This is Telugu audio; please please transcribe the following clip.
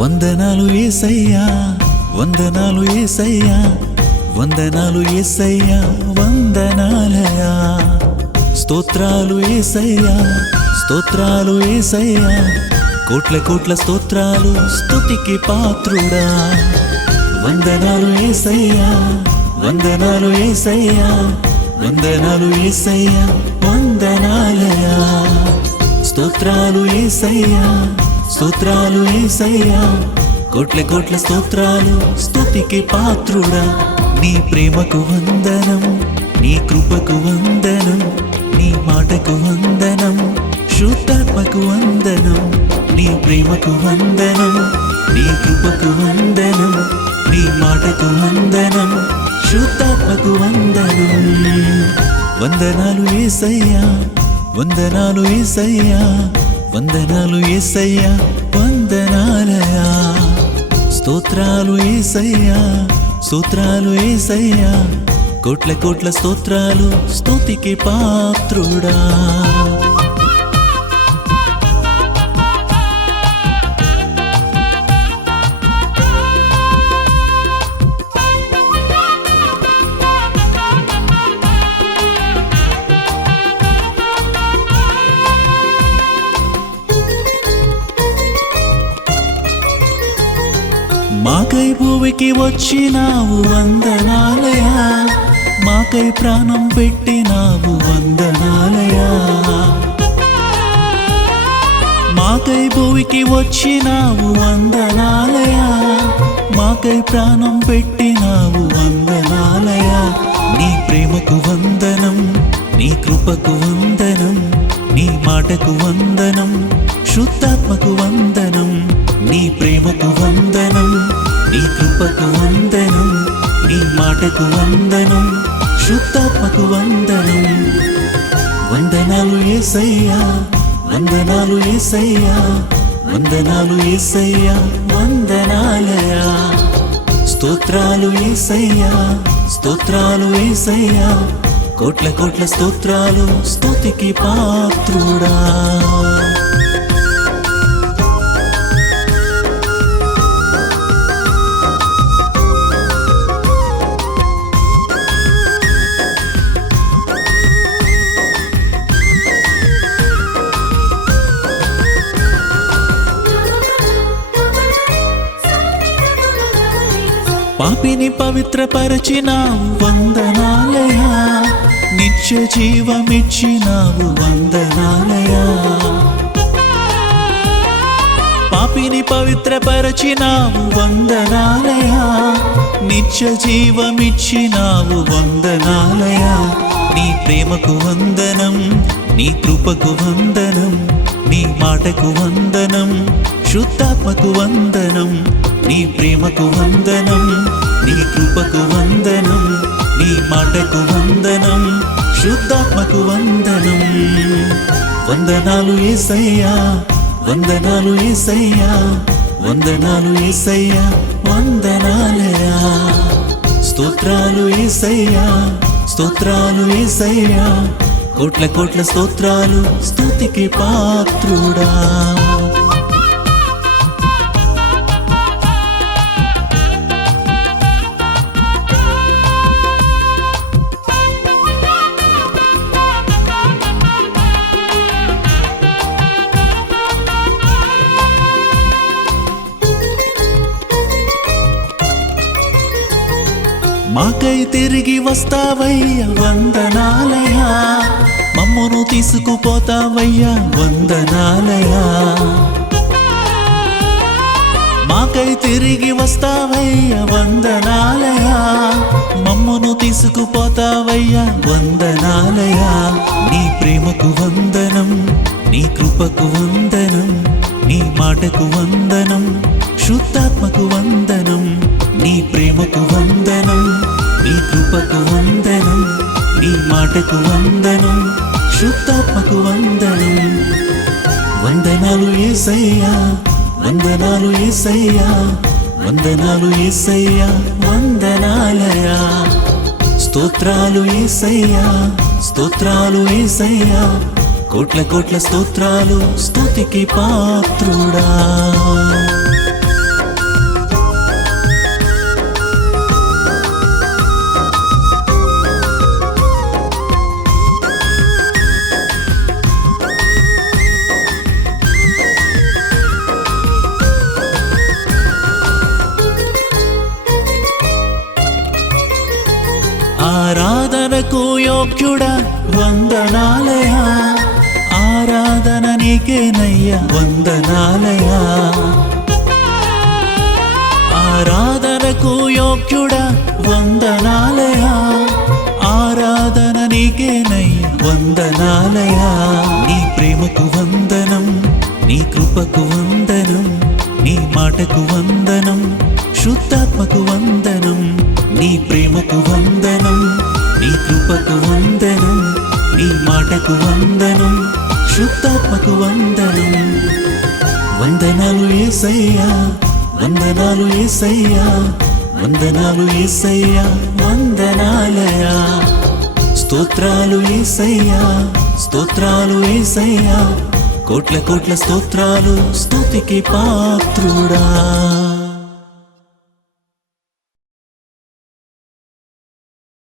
వందనాలు యేసయ్యా వందనాలు యేసయ్యా వందనాలు యేసయ్యా వందనాలయా స్తోత్రాలు యేసయ్యా స్తోత్రాలు యేసయ్యా కోట్ల కోట్ల స్తోత్రాలు స్తుతికి పాత్రుడా వందనాలు యేసయ్యా వందనాలు యేసయ్యా వందనాలు యేసయ్యా వందనాలయా స్తోత్రాలు యేసయ్యా స్తోత్రాలు యేసయ్యా కోట్ల కోట్ల స్తోత్రాలు స్తుతికి పాత్రుడా నీ ప్రేమకు వందనం నీ కృపకు వందనం నీ మాటకు వందనం శుద్ధాత్మకు వందనం నీ ప్రేమకు వందనం నీ కృపకు వందనం నీ మాటకు వందనం శుద్ధాత్మకు వందనం వందనాలు యేసయ్యా వందనాలు యేసయ్యా వందనాలు యేసయ్యా వందనాలయా స్తోత్రాలు యేసయ్యా స్తోత్రాలు యేసయ్యా కోట్ల కోట్ల స్తోత్రాలు స్తుతికి పాత్రుడా మాకై భూమికి వచ్చినావు వందనాలయా మాకై ప్రాణం పెట్టినావు వందనాలయా మాకై భూమికి వచ్చినావు వందనాలయా మాకై ప్రాణం పెట్టినావు వందనాలయా నీ ప్రేమకు వందనం నీ కృపకు వందనం నీ మాటకు వందనం శుద్ధాత్మకు వందనం నీ ప్రేమకు వందనం నీ కృపకు వందనం నీ మాటకు వందనం శుద్ధాత్మకు వందనం వందనాలు యేసయ్యా వందనాలు యేసయ్యా వందనాలు యేసయ్యా వందనాలయా స్తోత్రాలు యేసయ్యా స్తోత్రాలు యేసయ్యా కోట్ల కోట్ల స్తోత్రాలు స్తుతికి పాత్రుడా పాపిని పవిత్రపరచినావు వందనాలయా నిత్య జీవమిచ్చినావు వందనాలయా పాపిని పవిత్రపరచినావు వందనాలయా నిత్య జీవమిచ్చినావు వందనాలయా నీ ప్రేమకు వందనం నీ కృపకు వందనం నీ మాటకు వందనం శుద్ధాత్మకు వందనం నీ ప్రేమకు వందనం నీ కృపకు వందనం నీ మాటకు వందనం శుద్ధాత్మకు వందనం వందనాలు యేసయ్యా వందనాలు యేసయ్యా వందనాలు యేసయ్యా వందనాలయా స్తోత్రాలు యేసయ్యా స్తోత్రాలు యేసయ్యా కోట్ల కోట్ల స్తోత్రాలు స్తుతికి పాత్రుడా మాకై తిరిగి వస్తావయ్యా వందనాలయా మమ్మను తీసుకుపోతావయ్యా వందనాలయా మాకై తిరిగి వస్తావయ్యా వందనాలయా మమ్మను తీసుకుపోతావయ్యా వందనాలయా నీ ప్రేమకు వందనం నీ కృపకు వందనం నీ మాటకు వందనం శుద్ధాత్మకు వందనం నీ ప్రేమకు వందనం నీ కృపకు వందనం నీ మాటకు వందనం శుద్ధాత్మకు వందనం వందనాలు యేసయ్యా వందనాలు యేసయ్యా వందనాలు యేసయ్యా వందనాలయా స్తోత్రాలు యేసయ్యా స్తోత్రాలు యేసయ్యా కోట్ల కోట్ల స్తోత్రాలు స్తుతికి పాత్రుడా యోగ్యుడా వందనాలయా ఆరాధన నీకేనయ్యా వందనాలయా ఆరాధనకు యోగ్యుడా వందనాలయా ఆరాధన నీకేనయ్యా వందనాలయా నీ ప్రేమకు వందనం నీ కృపకు వందనం నీ మాటకు వందనం శుద్ధాత్మకు వందనం నీ ప్రేమకు వందనం నీ కృపకు వందనం నీ మాటకు వందనం శుద్ధాత్మకు వందనం వందనాలు యేసయ్యా వందనాలు యేసయ్యా వందనాలు యేసయ్యా వందనాలయా స్తోత్రాలు యేసయ్యా స్తోత్రాలు యేసయ్యా కోట్ల కోట్ల స్తోత్రాలు స్తుతికి పాత్రుడా